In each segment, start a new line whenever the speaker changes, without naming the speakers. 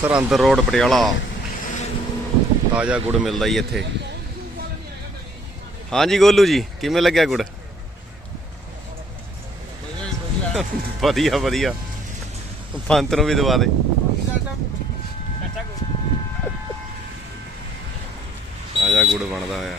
Sirhind road Patiala. ਤਾਜ਼ਾ ਗੁੜ ਮਿਲਦਾ ਜੀ ਇੱਥੇ। ਹਾਂਜੀ ਗੋਲੂ ਜੀ, ਕਿਵੇਂ ਲੱਗਿਆ ਗੁੜ? ਵਧੀਆ ਵਧੀਆ। ਪੰਤ ਨੂੰ ਵੀ ਦਵਾ ਦੇ। ਤਾਜ਼ਾ ਗੁੜ ਬਣਦਾ ਹੋਇਆ।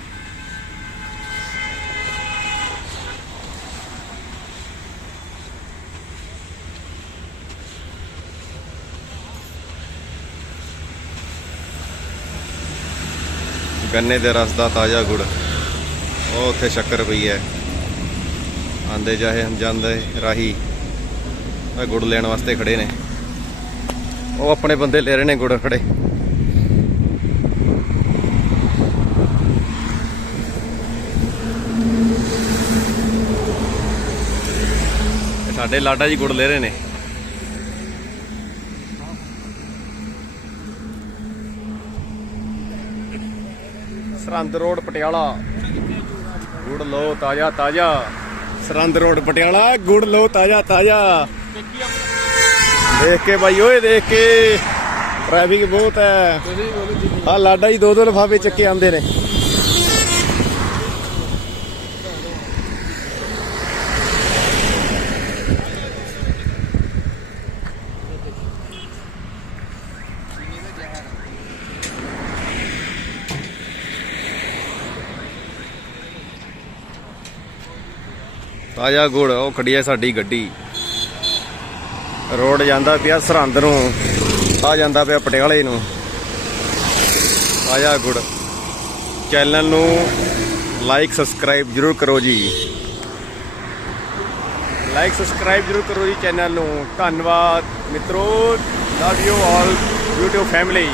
ਗੰਨੇ ਦੇ ਰਸ ਦਾ ਤਾਜ਼ਾ ਗੁੜ। ਉਹ ਉੱਥੇ ਸ਼ੱਕਰ ਪਈ ਹੈ। ਆਂਦੇ ਜਾਏ ਜਾਂਦੇ ਰਾਹੀ। ਇਹ ਗੁੜ ਲੈਣ ਵਾਸਤੇ ਖੜੇ ਨੇ। ਉਹ ਆਪਣੇ ਬੰਦੇ ਲੈ ਰਹੇ ਨੇ ਗੁੜ ਖੜੇ। ਸਾਡੇ ਲਾਡਾ ਜੀ ਗੁੜ ਲੈ ਰਹੇ ਨੇ। ਸਰਹੰਦ ਰੋਡ ਪਟਿਆਲਾ। ਗੁੜ ਲੋ ਤਾਜ਼ਾ ਤਾਜ਼ਾ। ਸਰਹੰਦ ਰੋਡ ਪਟਿਆਲਾ, ਗੁੜ ਲੋ ਤਾਜ਼ਾ ਤਾਜ਼ਾ। ਦੇਖ ਕੇ ਬਾਈ, ਓਏ ਦੇਖ ਕੇ। ਟ੍ਰੈਫਿਕ ਬਹੁਤ ਹੈ। ਆ ਲਾਡਾ ਜੀ ਦੋ ਦੋ ਲਫਾਫੇ ਚੱਕੇ ਆਉਂਦੇ ਨੇ। ਤਾਜ਼ਾ ਗੁੜ, ਉਹ ਖੜੀ ਹੈ ਸਾਡੀ ਗੱਡੀ। ਰੋਡ ਜਾਂਦਾ ਪਿਆ ਸਰਹੰਦ ਨੂੰ, ਆ ਜਾਂਦਾ ਪਿਆ ਪਟਿਆਲੇ ਨੂੰ। ਤਾਜ਼ਾ ਗੁੜ। ਚੈਨਲ ਨੂੰ ਲਾਈਕ, ਸਬਸਕ੍ਰਾਈਬ ਜਰੂਰ ਕਰੋ ਜੀ। ਲਾਈਕ, ਸਬਸਕ੍ਰਾਈਬ ਜਰੂਰ ਕਰੋ ਜੀ ਚੈਨਲ ਨੂੰ। ਧੰਨਵਾਦ ਮਿੱਤਰੋ। Love you all YouTube family